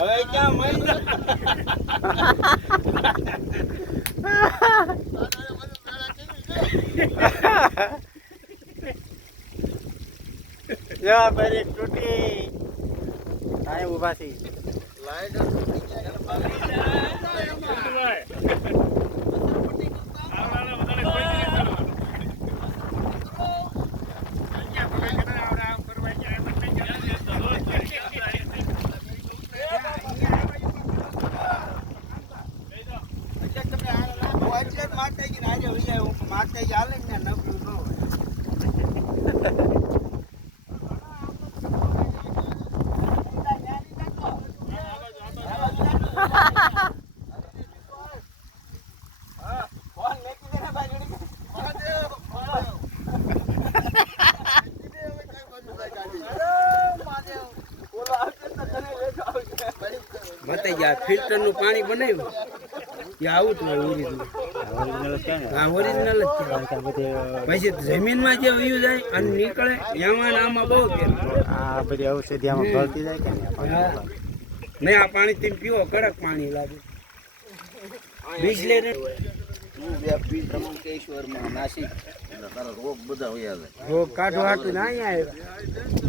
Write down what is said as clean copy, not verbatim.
હવે ક્યાં મન યા ભાઈ તૂટી કાય ઊભા થી લાઈટ તૂટી માતા ચાલે ને નકરું ન ફિલ્ટર નું પાણી બનાવ્યું આવું જ હોય ઓરિજિનલ પછી જમીનમાં જે વયું જાય અને નીકળે એમાં આમાં બહુ આ બધી ઔષધિ આમાં ભળતી જાય કે નહીં આ પાણી તમે પીવો કડક પાણી લાગે બીજ લઈને નાસિક રોગ બધા રોગ કાઢવા હાટું અહીંયા આવ્યા